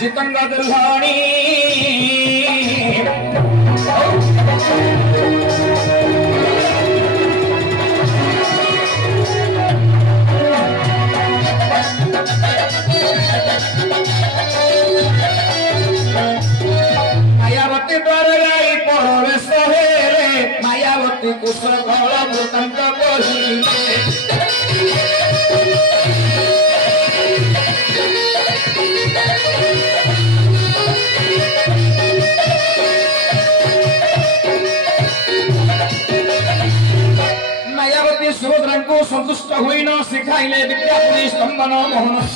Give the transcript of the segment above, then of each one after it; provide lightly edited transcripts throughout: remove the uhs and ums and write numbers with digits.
जितंग दुल्हनी मायावती द्वार गई परवेश हेले मायावती कुशल घोल वृतांत कहिले मायावती सुभद्रा को संतुष्ट हुई न शिखाइले विद्यापुरी स्तंभन मोहन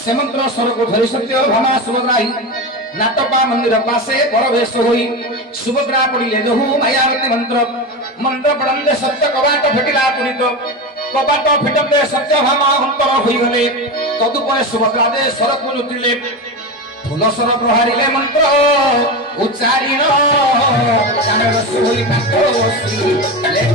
से मंत्र स्वर को धरी सत्य भामा सुभद्रा नाटपा मंदिर पासे परवेश हुई सुभद्रा पड़िले जहु मायावती मंत्र मंत्र पड़ंदे सत्य कबाट फेटिला पुरित कबाट फिटते सत्य भामा अंतर होई गले तदुपरे सुभद्रा दे स्वर को लुटिले फूल स्वर प्रहारिले मंत्र उच्चारिण कान रस होई कांतोसी लेख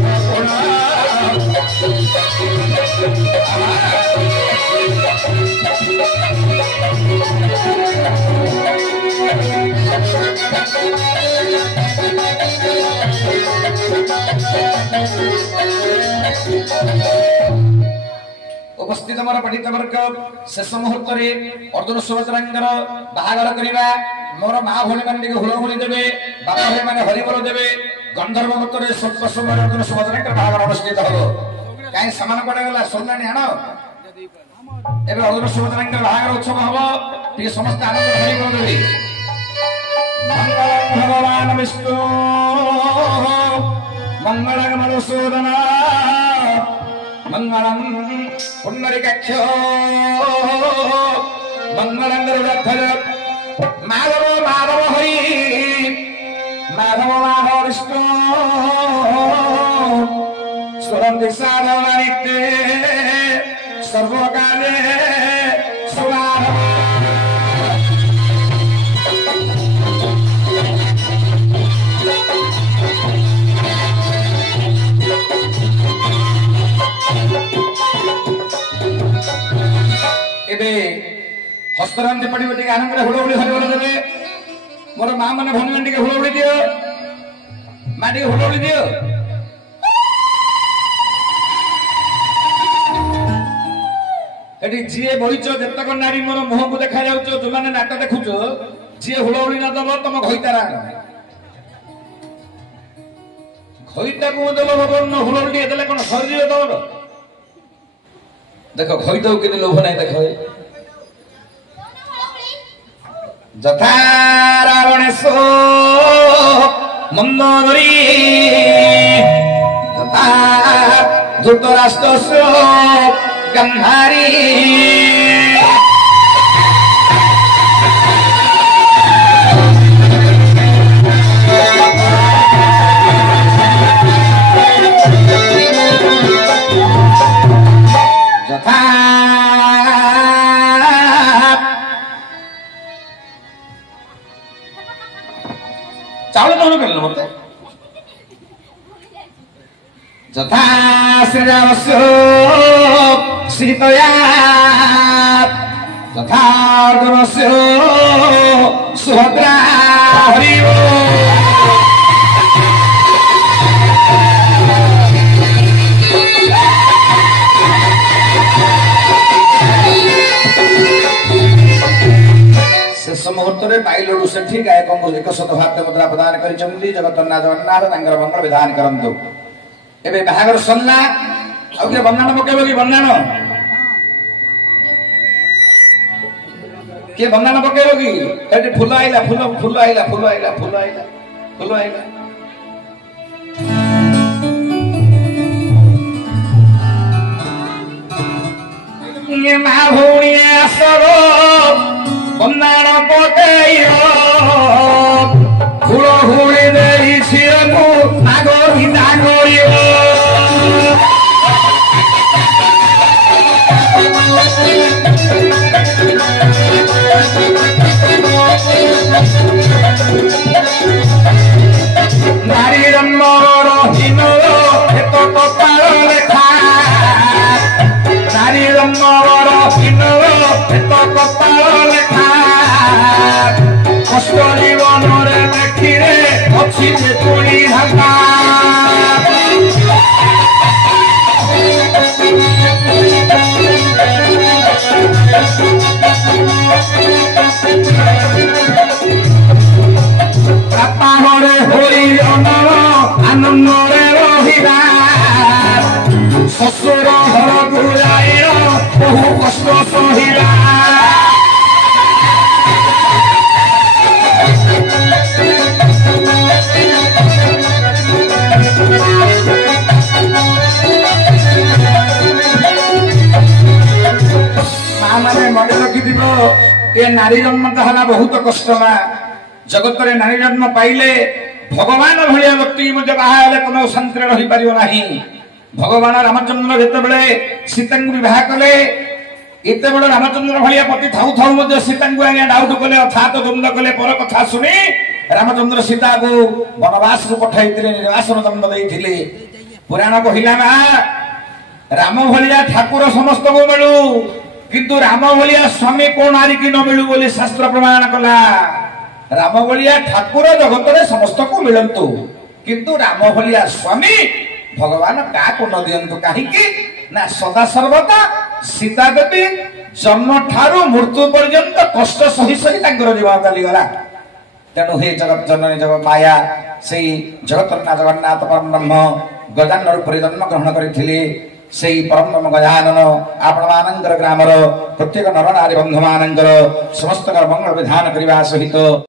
उपस्थित मोर पंडित वर्ग शेष मुहूर्त अर्जुन सुभद्रांगर बाहागर करवा मोर माँ भौणी मैंने हुलहुली देवे बापा भाई मैंने हरिबोल देवे गंधर्व मत स्वल्प समय अर्जुन सुभद्रांगर बाहागर अनुष्ठित हम कहीं सामान कड़े गला सोना आण एवं अर्जुन सुभद्रांगर बाहागर उत्सव हम टे समस्त आनंद हरिबोल देवे मंगल भगवान विष्णु मंगल मधुसूदन मंगलम पुंडरीकाक्ष मंगलम गरुड़ध्वज माधव माधव हरि माधव माधव विष्णु स्वरंति साधवानिते सर्वकाले सुमारः हस्तरांति पड़ी टे आनंद हुलहुली हरिबोल देवे मोर माँ मैंने भौणी मैंने हुलहुली दियो माँ टे हुलहुली दियो जी बहीच जितक नारी मोर मुह को देखा जाऊच जो मैंने नाट देखुच जी हुलहुली न दब तुम घईतारा घईता को दल भगवान हुलहुली देले कौन शरीर दौड़ देख घईता के लोभ नहीं देख जथा रावणेशो मंदोदरी तथा धृतराष्ट्रस्य गंधारी जथा चावल कौन कर मत जथा श्रीरामस्य सीतया तथा अर्जुनस्य सुभद्रा हरिओ मुहूर्त पाइलू से ठीक है 100 भारत मुद्रा प्रदान कर जगतनाथ जगन्नाथ मंगल विधान करंतु एबे बाहागर सन्ना आ के बन्नान पकेबो कि बन्नान के बन्नान पकेबो कि एटी फूल आइला फूल आइला फूल आइला फूल आइला फूल आइला ये मा भौणी आसरो बन्नान पकेयो फूल हुली देई छिरमु आगो हिता करियो नारी जन्मर हिन एक कपाल लेखा नारी जन्मर हिन एक कपाल लेखा কষ্ট জীবনরে দেখিরে অছি যে তুলি ঢাকা পাহাড়ে হরিজন আনন্দরে রহিবা শ্বশুর ঘর ঘুরাই বহু কষ্ট সহিবা মা মানে মনে রଖିথিব এ নারী জন্মটা হলা বহুত কষ্ট মা জগତରେ ନାରୀ ଜନ୍ମ ପାଇଲେ ଭଗବାନ ଭଳିଆ ବ୍ୟକ୍ତି ମଧ୍ୟ ବାହା ହେଲେ কোনো ଶାନ୍ତିରେ ରହିପାରିବ ନାହିଁ ଭଗବାନ ରାମଚନ୍ଦ୍ର ଯେତେବେଳେ ସୀତାଙ୍କୁ ବିବାହ କଲେ ଏତେବେଳେ ରାମଚନ୍ଦ୍ର ଭଳିଆ ପତି ଥାଉ ଥାଉ ମଧ୍ୟ ସୀତାଙ୍କୁ ଆଜ୍ଞା ଡାଉଟ କଲେ ଅର୍ଥାତ ଦ୍ୱନ୍ଦ କଲେ ପର କଥା ଶୁଣି ରାମଚନ୍ଦ୍ର ସୀତାକୁ ବନବାସକୁ ପଠାଇଥିଲେ ନିର୍ବାସନ ଦଣ୍ଡ ଦେଇଥିଲେ ପୁରାଣ କହିଲା ନା ରାମ ଭଳିଆ ଠାକୁର ସମସ୍ତଙ୍କୁ ମିଳୁ କିନ୍ତୁ ରାମ ଭଳିଆ ସ୍ୱାମୀ କୋଉ ନାରୀକି ନ ମିଳୁ ବୋଲି ଶାସ୍ତ୍ର ପ୍ରମାଣ କଲା ରାମ ଭଳିଆ ଠାକୁର ଜଗତରେ ସମସ୍ତଙ୍କୁ ମିଳନ୍ତୁ କିନ୍ତୁ ରାମ ଭଳିଆ ସ୍ୱାମୀ ଭଗବାନ କାହାକୁ ନ ଦିଅନ୍ତୁ କାହିଁକି ନା ସଦା ସର୍ବଦା ସୀତା ଦେବୀ ଜନ୍ମ ଠାରୁ ମୃତ୍ୟୁ ପର୍ଯ୍ୟନ୍ତ କଷ୍ଟ ସହି ସହି ତାଙ୍କର ଜୀବନ ଚାଲିଗଲା ତେଣୁ ହେ ଜଗତ ଜନନୀ ଜଗ ମାୟା ସେଇ ଜଗତର ନା ଜଗନ୍ନାଥ ପରମ ବ୍ରହ୍ମ ଗଜାନନ ରୂପରେ ଜନ୍ମ ଗ୍ରହଣ କରିଥିଲେ ସେଇ ପରମ ବ୍ରହ୍ମ ଗଜାନନ ଆପଣମାନଙ୍କର ଗ୍ରାମର ପ୍ରତ୍ୟେକ ନର ନାରୀ ବନ୍ଧୁମାନଙ୍କର ସମସ୍ତଙ୍କର ମଙ୍ଗଳ ବିଧାନ କରିବା ସହିତ